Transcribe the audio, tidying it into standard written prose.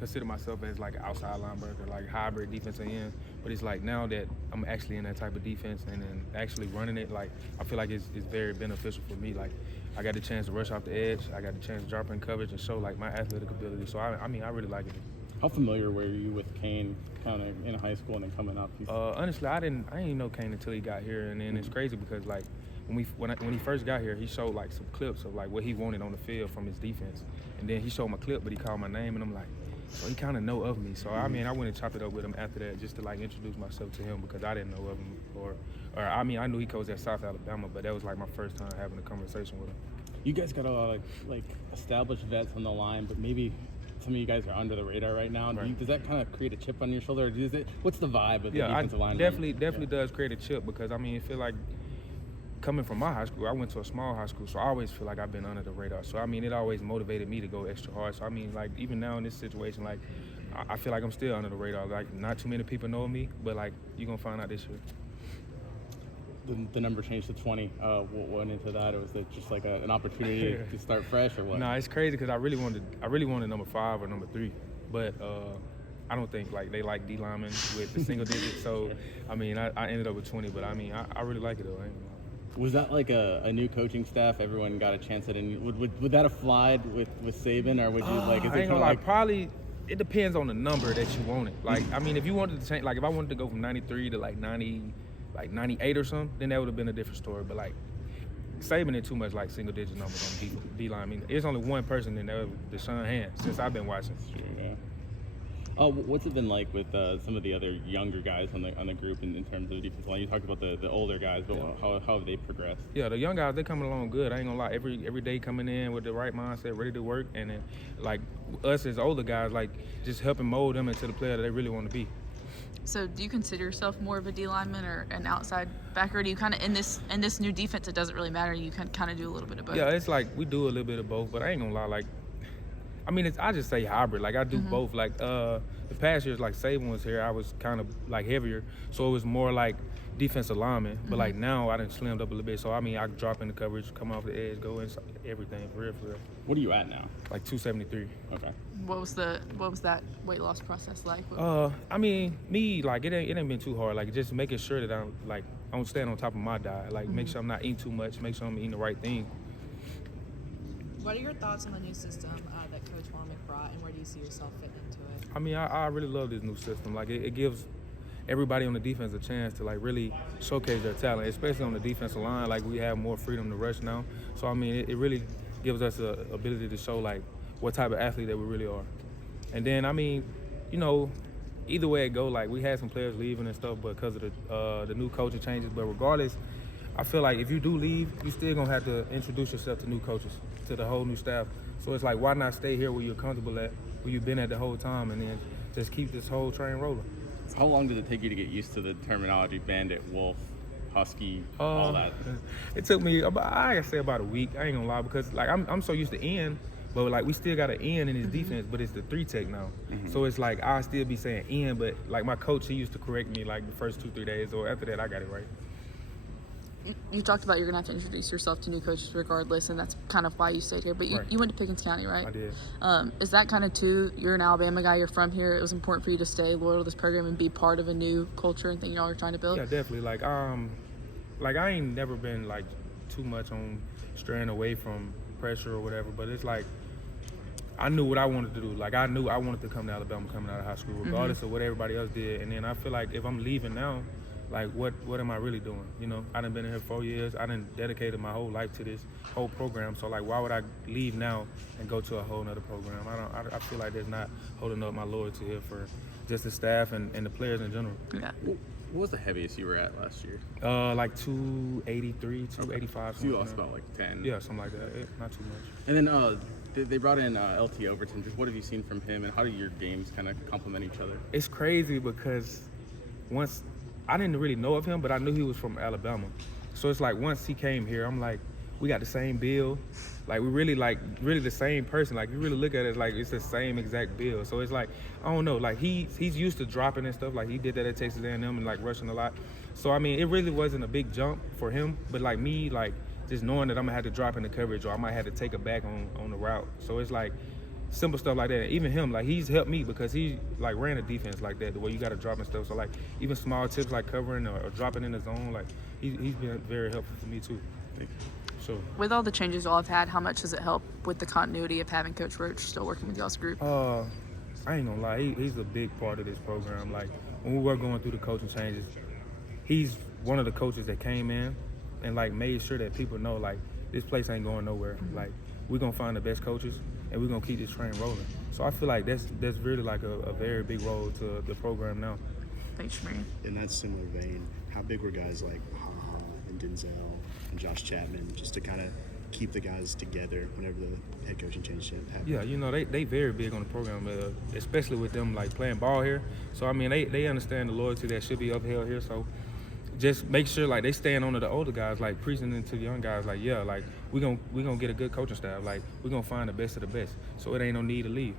consider myself as like an outside linebacker, like hybrid defensive end. But it's like now that I'm actually in that type of defense and then actually running it, like I feel like it's very beneficial for me. Like I got the chance to rush off the edge, I got the chance to drop in coverage and show like my athletic ability. So I mean, I really like it. How familiar were you with Kane kind of in high school and then coming up? Honestly, I didn't know Kane until he got here, and then it's crazy because like when he first got here, he showed like some clips of like what he wanted on the field from his defense, and then he showed my clip, but he called my name, and I'm like, well, he kind of know of me. So I mean, I went and chopped it up with him after that just to like introduce myself to him because I didn't know of him, or I mean, I knew he coached at South Alabama, but that was like my first time having a conversation with him. You guys got a lot of like established vets on the line, but maybe some of you guys are under the radar right now. Right. Does that kind of create a chip on your shoulder? Or what's the vibe of the Yeah, defensive line? definitely does create a chip because I mean, I feel like coming from my high school, I went to a small high school, so I always feel like I've been under the radar. So I mean, it always motivated me to go extra hard. So I mean, like even now in this situation, like I feel like I'm still under the radar. Like not too many people know me, but like you're gonna find out this year. The number changed to 20. What went into that? Or was it just like an opportunity to start fresh, or what? No, it's crazy because I really wanted number 5 or number 3, but I don't think like they like D linemen with the single digits. So I mean, I ended up with 20, but I mean, I really like it though. I ain't gonna lie. Was that like a new coaching staff? Everyone got a chance at it. Would that have flied with Saban, or would you like? Is I it ain't kind gonna of lie. like Probably it depends on the number that you wanted. Like I mean, if you wanted to change, like if I wanted to go from 93 to like 90. Like 98 or something, then that would have been a different story. But like Saban it too much like single digit numbers on D line. I mean, there's only one person in there, Deshaun Hand, since I've been watching. Yeah. What's it been like with some of the other younger guys on the group in terms of the defensive line? You talked about the older guys, but how have they progressed? Yeah, the young guys, they coming along good. I ain't gonna lie. Every day coming in with the right mindset, ready to work, and then like us as older guys, like just helping mold them into the player that they really want to be. So do you consider yourself more of a D lineman or an outside backer? Or do you kind of in this new defense, it doesn't really matter. You can kind of do a little bit of both. Yeah, it's like we do a little bit of both, but I ain't gonna lie. Like, I mean, I just say hybrid. Like I do both. Like the past years, like Saban was here, I was kind of like heavier, so it was more like defensive lineman. But like now, I done slimmed up a little bit. So I mean, I can drop in the coverage, come off the edge, go inside, everything for real. What are you at now? Like 273. Okay. What was that weight loss process like? I mean, me like it ain't been too hard. Like just making sure that I don't stand on top of my diet. Like make sure I'm not eating too much. Make sure I'm eating the right thing. What are your thoughts on the new system that Coach Womack brought, and where do you see yourself fitting into it? I mean, I really love this new system. Like it gives everybody on the defense a chance to like really showcase their talent, especially on the defensive line. Like we have more freedom to rush now. So I mean, it really gives us the ability to show like what type of athlete that we really are. And then I mean, you know, either way it go, like we had some players leaving and stuff, but because of the new coaching changes. But regardless, I feel like if you do leave, you still gonna have to introduce yourself to new coaches, to the whole new staff. So it's like, why not stay here where you're comfortable at, where you've been at the whole time, and then just keep this whole train rolling. How long did it take you to get used to the terminology bandit, wolf, husky, all that? It took me I gotta say about a week. I ain't gonna lie, because like I'm so used to end, but like we still got an end in his defense, but it's the 3 tech now. So it's like I still be saying end, but like my coach, he used to correct me like the first 2-3 days, or after that I got it right. You talked about you're gonna have to introduce yourself to new coaches regardless, and that's kind of why you stayed here. But you went to Pickens County, right? I did. Is that kind of too? You're an Alabama guy. You're from here. It was important for you to stay loyal to this program and be part of a new culture and thing y'all are trying to build. Yeah, definitely. Like I ain't never been like too much on straying away from pressure or whatever. But it's like I knew what I wanted to do. Like I knew I wanted to come to Alabama coming out of high school, regardless of what everybody else did. And then I feel like if I'm leaving now, like what am I really doing? You know, I done been in here 4 years. I done dedicated my whole life to this whole program. So like, why would I leave now and go to a whole nother program? I feel like there's not holding up my loyalty here for just the staff and the players in general. Yeah. What was the heaviest you were at last year? Like 283, 285. So you lost about like 10. Yeah, something like that. Not too much. And then they brought in LT Overton. Just what have you seen from him, and how do your games kind of complement each other? It's crazy because once I didn't really know of him, but I knew he was from Alabama. So it's like once he came here, I'm like, we got the same build. Like we really the same person. Like you really look at it like it's the same exact build. So it's like, I don't know, like he's used to dropping and stuff. Like he did that at Texas A&M and like rushing a lot. So I mean, it really wasn't a big jump for him. But like me, like just knowing that I'm gonna have to drop in the coverage or I might have to take it back on the route. So it's like simple stuff like that. Even him, like he's helped me because he like ran a defense like that, the way you got to drop and stuff. So like even small tips like covering or dropping in the zone, like he's been very helpful for me too. So With all the changes y'all have had, how much does it help with the continuity of having Coach Roach still working with y'all's group? I ain't gonna lie, he's a big part of this program. Like when we were going through the coaching changes, he's one of the coaches that came in and like made sure that people know like this place ain't going nowhere. Like we're gonna find the best coaches and we're gonna keep this train rolling. So I feel like that's really like a very big role to the program now. Thanks, Shamiria. In that similar vein, how big were guys like HaHa and Denzel and Josh Chapman just to kind of keep the guys together whenever the head coaching change happened? Yeah, you know, they very big on the program, especially with them like playing ball here. So I mean, they understand the loyalty that should be upheld here. So just make sure like they stand on to the older guys, like preaching into the young guys, like yeah, like we gonna get a good coaching staff, like we're gonna find the best of the best. So it ain't no need to leave.